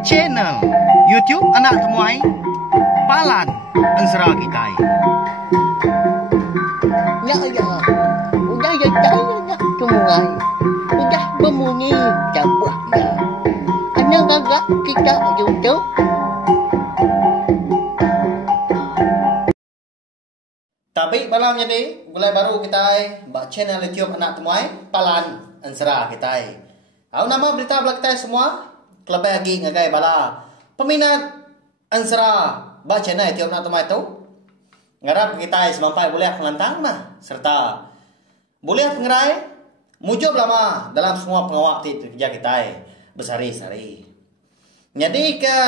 Channel YouTube Anak Temuai Palan Ansara Kitai. Ya ya, udah ya saya temuai, udah berbunyi cabutnya. Anak gagak kita YouTube. Tapi malam jadi mulai baru kita buat channel YouTube Anak Temuai Palan Ansara Kitai. Aku nama berita belak kita semua. Kelebih lagi ngagai bala peminat Ansara buat channel YouTube Anak Temuai tu. Ngarap kita semampai boleh melantang nah serta boleh pengerai mujub lama dalam semua pengawak kerja kita bersari-sari. Jadi ke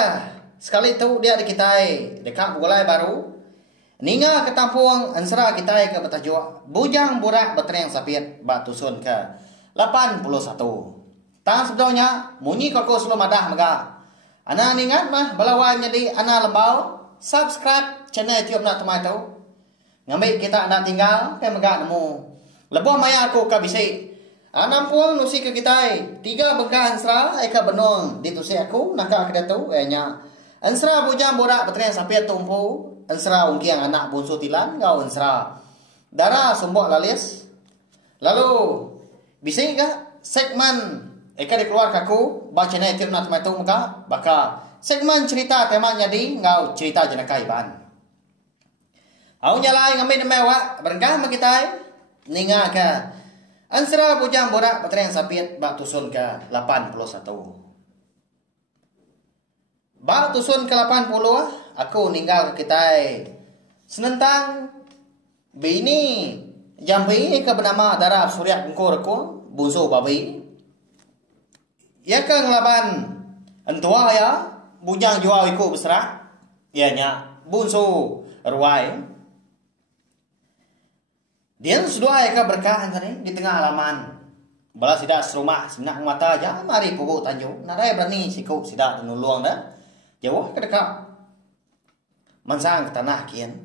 sekali tu dia di kita dekat Bulai Baru ninga ke tampung Ansara kita ke bertajuk Bujang Burak Berteriang Sapit batu sun ke 81. Tang sebetulnya munyi koko sebelum adah mega. Ana ningat mah balawai menjadi ana lembau subscribe channel YouTube Nak Temuai tu. Ngambil kita nak tinggal ke mega nemu. Lebuh maya aku ka bisi. Anam puang nusi ke kita. 3 bengkah Ansara eka benong ditusi aku nak ka kedatu nya. Ansara Bujang Burak Berteriang Sapit tumpu. Ansara unggiang anak bungsu tilan ngau Ansara. Darah sumbok lalis. Lalu bisi ka segmen eka dikeluar kaku baca channel YouTube Nak Temuai tu muka baka segmen cerita tema jadi ngau cerita jenaka iban. Au nyalai ngambil mewa berengkah ma kita ninga ke Ansara Bujang Burak Berteriang Sapit bak tusun ke 81. Bak tusun ke 80 aku ninggal ke kita senentang bini jambi ke bernama Darah Surya Kengkor ko bungsu babi. Ya ke ngelaban entua ya bujang jual iku besra ya nya bungsu ruai. Dia sudah ya ke berkah tadi di tengah halaman. Balas sidak serumah senak mata aja mari pukul tanjung. Narai berani siku sidak nuluang dah. Jauh ke dekat. Mansang ke tanah kian.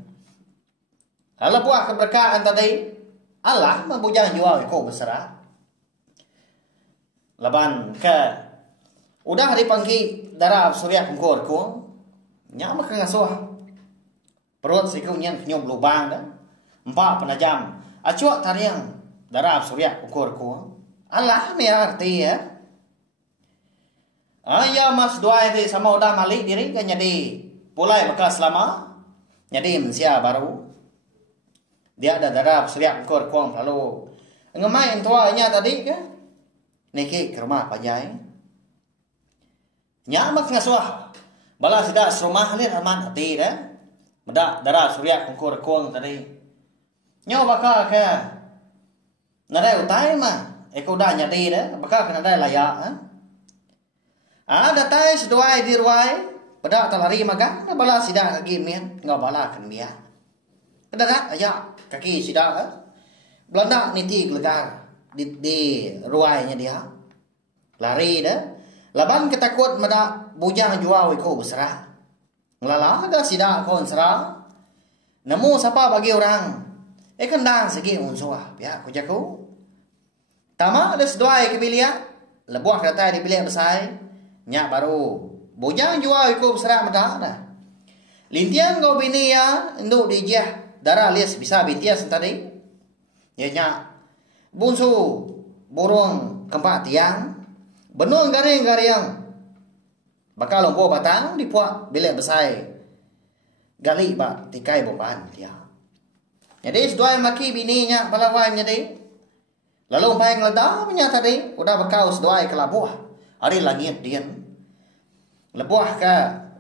Kalau buah keberkahan tadi Allah membujang jual iku besra. Laban ke udah dipangki Darah Surya Kengkor ko nyama ke ngasuh perut siku nyen nyom lubang dah 4 penajam acuak tariang Darah Surya Kengkor ko Allah ni arti ya ayah mas doa itu sama udah malik diri kan jadi pulai bekas lama jadi mensia baru dia ada Darah Surya Kengkor ko lalu ngemai tuanya tadi ke niki ke rumah pajai nyamak ngasuh bala sidak serumah ni aman hati dah medak Darah Surya Kengkor ko tadi nyaw baka ke nadai utai mah eko dah nyadi dah baka ke nadai layak datai seduai di ruai pedak talari magang bala sidak kaki mien ngau bala kan dia kedadak aja kaki sidak belanda niti gelegar di ruainya dia lari dah laban ketakut medak bujang jual iko besra ngelala ada sidak kon Ansara nemu siapa bagi orang kendang segi unsua ya ku jaku tama ada sedoai ke bilia lebuah kata di bilia besai nya baru bujang jual iko besra medak dah lintian go bini ya nduk dijah Darah lias bisa bintias tadi ya nya bunsu burung kempak tiang benung garing-garing bakal lompo batang dipuak bilik besai gali bak tikai bopan dia jadi seduai maki bininya balawai jadi lalu umpai ngeledamnya tadi udah bakal seduai ke labuh hari langit dian lebuah ke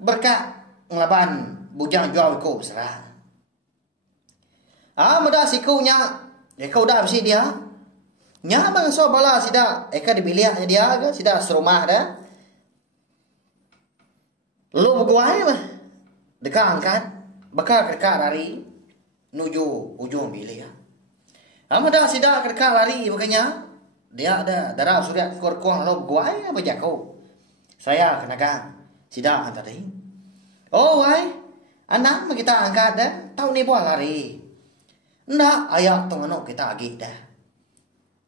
berkah ngelaban bujang jual ko besar mudah sikunya eka udah besi dia nyabang so bala sida eka dibiliaknya dia ke sida serumah dah lu beguai mah dekat angkat bakal dekat lari nuju ujung bilik dah sida dekat lari makanya dia ada Darah Surya Kengkor ko lu beguai apa jako saya kenagang sida tadi oh wai anak kita angkat dah tahu ni buah lari ndak ayak tong kita agi dah.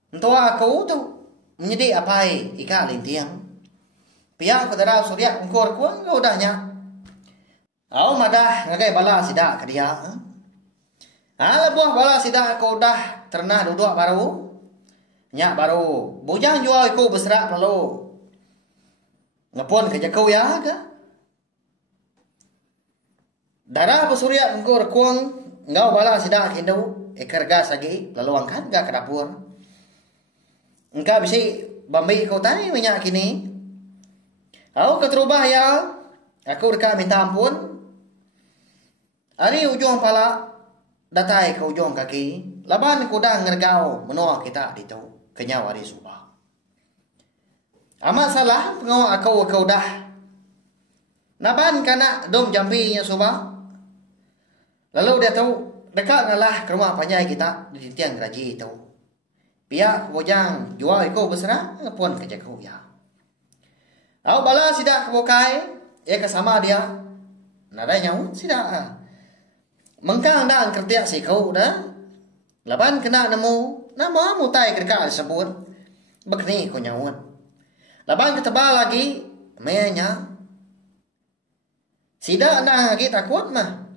Entua aku tu menjadi apai ika lintiang Pihak Kedara Surya Ungkor kuang ngau dahnya. Au madah ngagai bala sida ke dia. Buah bala sida kau dah ternah duduk baru. Nya baru bujang jual iku besrak lalu. Ngapun kerja kau ya ka. Darah Surya Ungkor kuang ngau bala sida kindu ekar gas lagi lalu angkat ga ke dapur. Engkau bisi bambi kau tani minyak kini. Aku keterubah ya. Aku dekat minta ampun. Ari ujung pala datai ke ujung kaki. Laban kudang ngergau menua kita ditu kenyawa di subah. Amat salah pengawal aku dah. Naban kana dom jampinya subah. Lalu dia tahu dekat ngalah ke rumah panjai kita di tiang geraji itu. Pihak bojang jual iku besar pun kerja kau ya. Au bala sida kebukai, kesama dia. Nada nyaut sida. Mengkang dah kertiak si kau dah. Laban kena nemu, nama mutai kerja disebut. Begini kau nyaut. Laban ketebal lagi, menya. Sida dah lagi takut mah.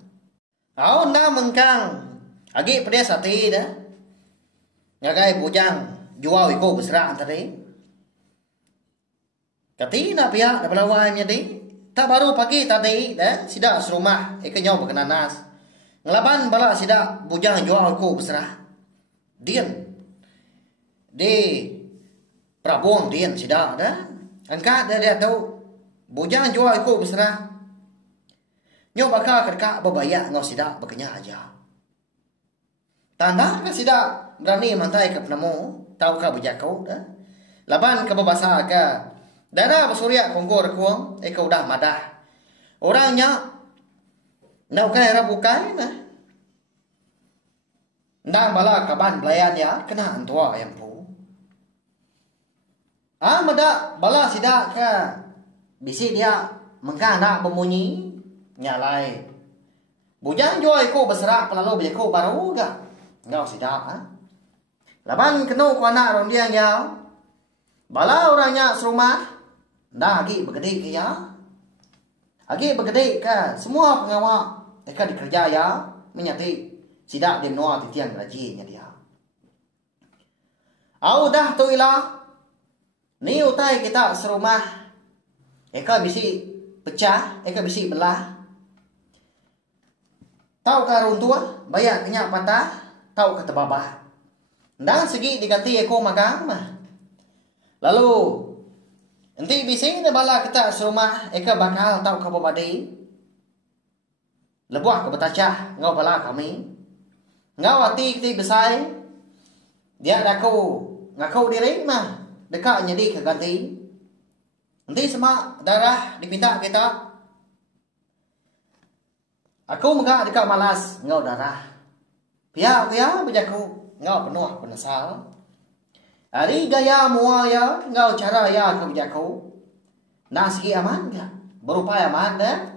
Au dah mengkang, lagi pedes hati dah. Ngagai bujang jual iku besar tadi. Katina pihak dah belawanya di. Tak baru pagi tadi dah sida serumah ikannya berkenan nas. Ngelaban bala sida bujang jual ku besar. Dian. Di Prabuang dian sida dah. Angkat dia tahu bujang jual ku besar. Nyo bakal kerka berbaya ngau sida berkenya aja. Tanda ka sida berani mantai ke penemu tahu ka bujako dah. Laban ke babasa ka Darah Surya Ungkor kuang, kau dah madah. Orangnya, nak kena rabukai mah. Ndak bala kaban belayan ya, kena antua yang pu. Madah bala sida ka, bisi dia mengkang nak bemunyi, nyalai. Bujang joy ko besar pelalu bejako baru ga, ngau sida. Laban kena ku anak orang dia ya, bala orangnya serumah. Dah agi bergede ke ya. Agi bergede ke semua pengawal mereka dikerja ya menyati sidak di menua titian rajinya dia. Au dah tu ilah. Ni utai kita serumah. Eka bisi pecah, eka bisi belah. Tahu ka runtua, bayar kenyak patah, tahu ka tebabah. Dan segi diganti eko magang mah. Lalu nanti bising na bala kita serumah eka bakal tahu ka babadi. Lebuah ke betacah ngau bala kami. Ngau hati kita besai. Dia ngaku diri mah dekat jadi ke ganti. Nanti semua darah dipinta kita. Aku muka dekat malas ngau darah. Pia bejaku ngau penuh penasal. Ari gaya mua ya, ngau cara ya kebijaku. Nasi aman ga? Berupaya aman dah.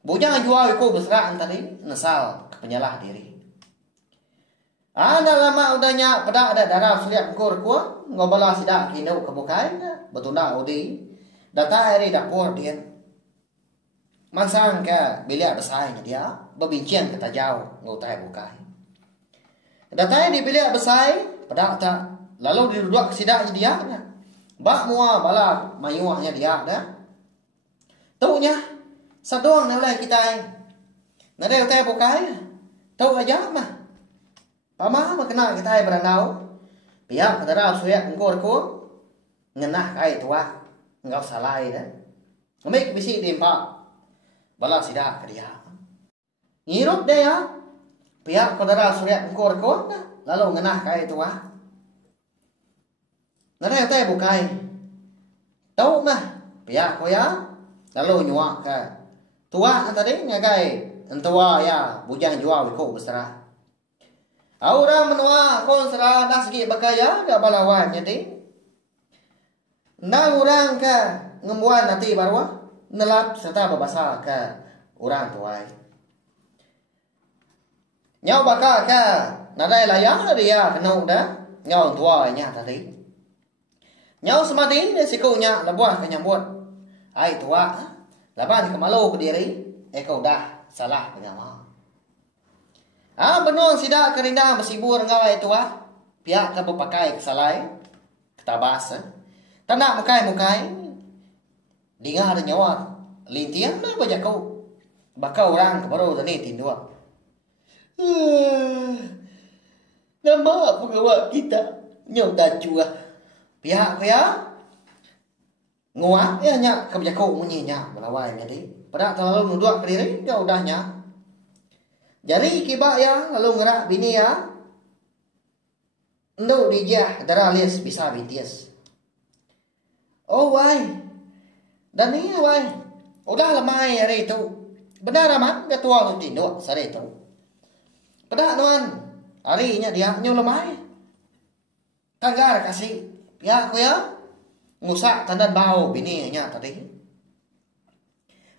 Bujang jual iku besar tadi, nasal penyalah diri. Ada lama udahnya pada ada darah Surya Ungkor kuang, ngobala sidak kinau kebukai, betunda udi. Data hari dapur dia. Mangsang ke bilik besarnya dia, berbincang kata jauh, ngutai bukai. Data di bilik besar, pada tak. Lalu duduk ke sidaknya dia dah. Bak mua bala mayuahnya dia dah. Taunya sadoang na ulay kita. Nadel tayo bukai. Tau aja mah. Pamah kena kita berandau. Pihak Kedara Surya Ungkor ko ngenah kai tua. Ngau salai dah. Ngamik bisi dimpa bala sidak ke dia. Ngirup dia ya. Pihak Kedara Surya Ungkor ko lalu ngenah kai tua. Nada tay bukai. Tahu mah pihak ko ya. Lalu nyuak ka. Tua tadi ngagai entua ya bujang jual ko besar. Aura menua kon sera dah segi bakaya ga balawan jadi. Nang urang ka ngembuan nanti barwa nelap serta babasa ka urang tuai. Nyau baka ka nadai layang dia kenau dah nyau tua nya tadi. Nyau semadi dia sikunya lebuah ke nyambut Ai tua. Laban ke malu ke diri. Kau dah salah dengan mau. Benon sida kerinda masibur ngau ai tua. Pihak ke berpakai kesalai. Ketabas. Tanda mukai. Dengar nyawa. Lintiang dah baca kau. Bakau orang ke baru tadi tindua. Nama pegawai kita nyau dah cua. Pihak nguat ya nya ke baca kau munyinya melawai jadi. Pada terlalu nuduk ke diri kau dahnya. Jadi kiba ya lalu ngerak bini ya. Ndo dijah darah lias bisa bintias. Oh wai. Dan ini wai. Udah lemai hari itu. Benar amat ketua tu tinduk hari itu. Pada nuan harinya dia nyu lemai. Kagak kasih ya aku ya. Ngusak tandan bau bininya tadi.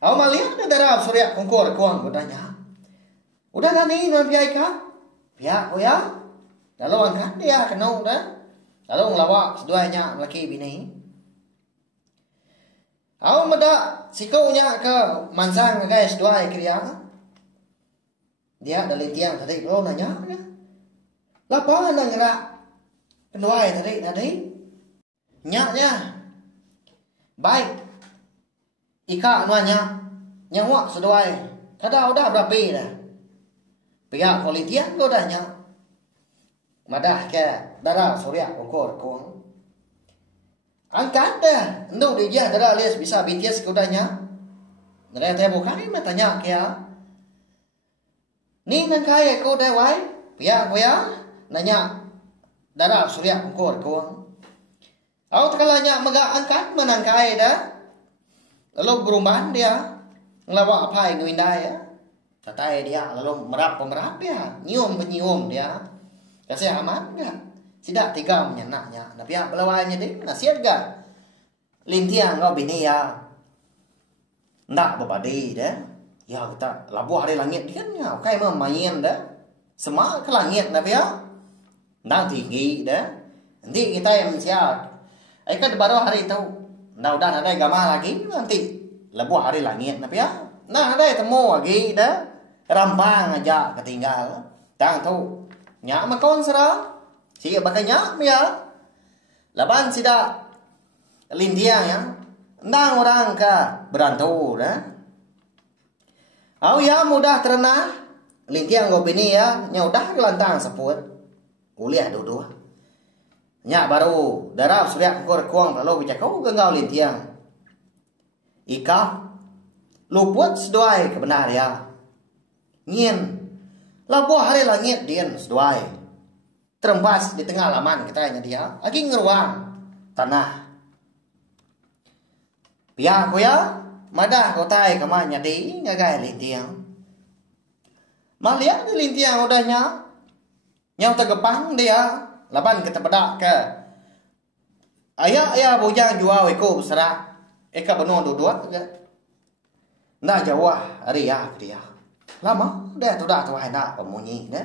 Aku melihat darah surya kongkor kuang godanya. Udah nani nuan piai ka? Pihak aku ya. Lalu angkat dia kena dah. Lalu ngelawak seduanya laki bini. Aku meda sikaunya ke mansang guys dua kriya. Dia dari tiang tadi lo nanya ya. Lapa nang ngerak. Kedua tadi. Nyaknya. Baik. Ika nuanya. Nyawa seduai. Kada udah berapa dah. Pihak politian lo dah nyak. Madah ke darah surya ukur kuang. Angkat dah. Untuk dia darah lias bisa BTS kudanya. Ngerai teh bukan mah tanya kia. Ni nang kaya ko dah wai. Pihak ko ya nanya darah surya ukur kuang. Au tekalanya maga angkat menang kaya dah. Lalu berumahan dia. Ngelawak apa yang ngwindai ya. Tatai dia lalu merap dia. Nyium dia. Kasih aman enggak? Tidak tiga menyenaknya. Tapi yang belawainya deh, nasihat gak? Lintiang kau bini ya. Ndak berbadi dah. Ya kita labuh hari langit kan ya. Oke main dah. Semua ke langit tapi ya. Ndak tinggi dah. Nanti kita yang siap. Kan baru hari itu. Ndak udah ada agama lagi nanti. Labuh hari langit tapi ya. Nah ada temu lagi dah. Rampang aja ketinggal. Tang tu. Nyak makon serah. Sige bakanya ya. Laban sida lintiang ya. Ndang orang ka berantu dah. Au ya mudah terena. Lintiang go bini ya. Nya udah gelantang seput. Kuliah dua. Nya baru darah surya kor kuang lalu bijak kau gengau lintiang. Ika luput seduai kebenar ya. Ngin. Labuh hari langit dian seduai. Terempas di tengah laman kita nya dia. Lagi ngeruang tanah. Pihak ko ya. Madah ko tay kamanya di ngagai lintiang. Malihat di lintiang udahnya. Nyau tegepang dia. Laban kita bedak ke. Ayah bujang jual iko besara. Eka benon dua ke. Nah jawah hari ya dia. Lama dah tu hai nak pemunyi dah.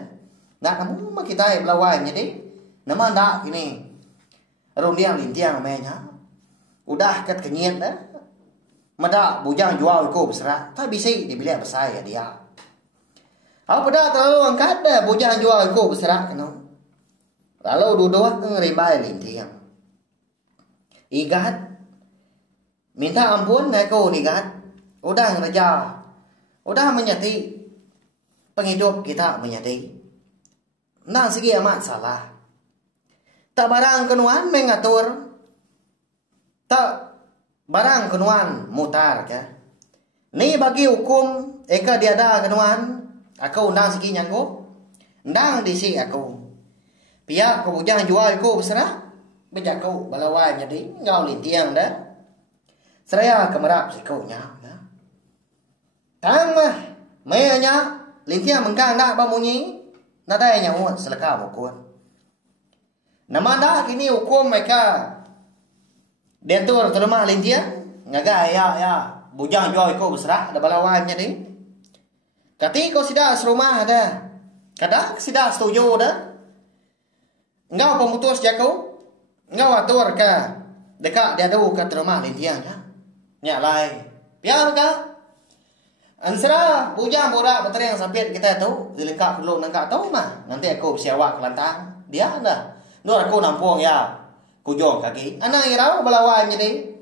Nak kamu mah kita yang belawai jadi. Nama ndak gini. Rundiang lintiang namanya. Udah ket kenyit dah. Mada bujang jual iko besar. Tak bisa dibilik besar ya dia. Apa dah terlalu angkat dah bujang jual iko besar kena. Lalu duduk ngeribai lintiang. Igat. Minta ampun dah ko igat. Udah ngeraja. Udah menyati. Penghidup kita menyati. Nah segi amat salah. Tak barang kenuan mengatur. Tak barang kenuan mutar ke. Ni bagi hukum eka diada kenuan. Aku undang segi nyanggup. Undang disi aku. Pihak kebujang jual aku berserah. Bejak aku balawai jadi. Ngau lintiang dah. Seraya kemerap sikunya. Tang mah. Mayanya. Lintiang mengkang dak bamunyi. Nadai nyamut selaka bukun. Nama dak kini hukum mereka. Detur terima lintiang. Ngaga ya. Bujang jual iko besar. Ada balawannya ni. Kati kau sida serumah ada. Kadang sida setuju dah. Engkau pemutus jakau. Engkau atur ke. Dekat dia tu ke terima lintiang. Nyak lai. Biar ka. Ansara bujang borak baterai yang sampai kita tahu dilengkap dulu nangka tahu mah. Nanti aku siawak kelantang. Dia anda. Nur aku nampung ya. Kujong kaki. Anak irau balawai jadi.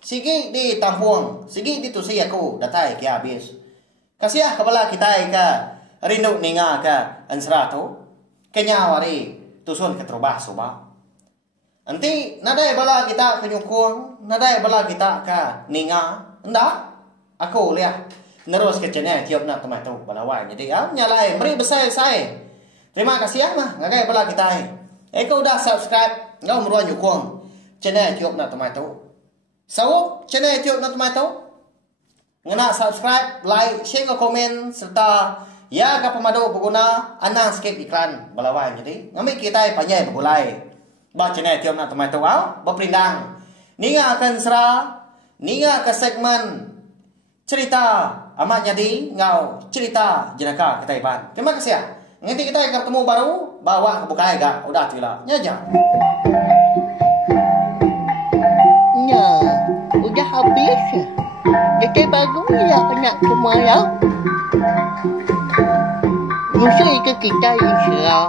Sigi di tampuang. Sigi di tusi aku datai kia habis. Kasih kepala kita ka rindu ninga ka ansara tu. Kenya wari tusun keterubah soba. Nanti nadai bala kita kenyukung, nadai bala kita ka ninga. Endak. Aku lihat. Nerus ke channel tiap nak temai tu balawai. Jadi nyalai beri besar saya. Terima kasih mah ngagai bala kita. Kau dah subscribe, ngau meruan nyukung channel tiap nak temai tu. Sawuk channel tiap nak temai tu. Ngena subscribe, like, share, komen serta ya ka pemadu pengguna anang skip iklan balawai. Jadi ngambil kita panjai begulai. Ba channel tiap nak temai tu berperindang. Ninga akan serah, ninga ke segmen cerita amat jadi ngau cerita jenaka kita iban. Terima kasih ya. Nanti kita ketemu baru bawa ke bukai gak udah tu lah. Nyaja. Ya, udah habis. Jadi baru ya nak semua ya. Musuh itu kita insya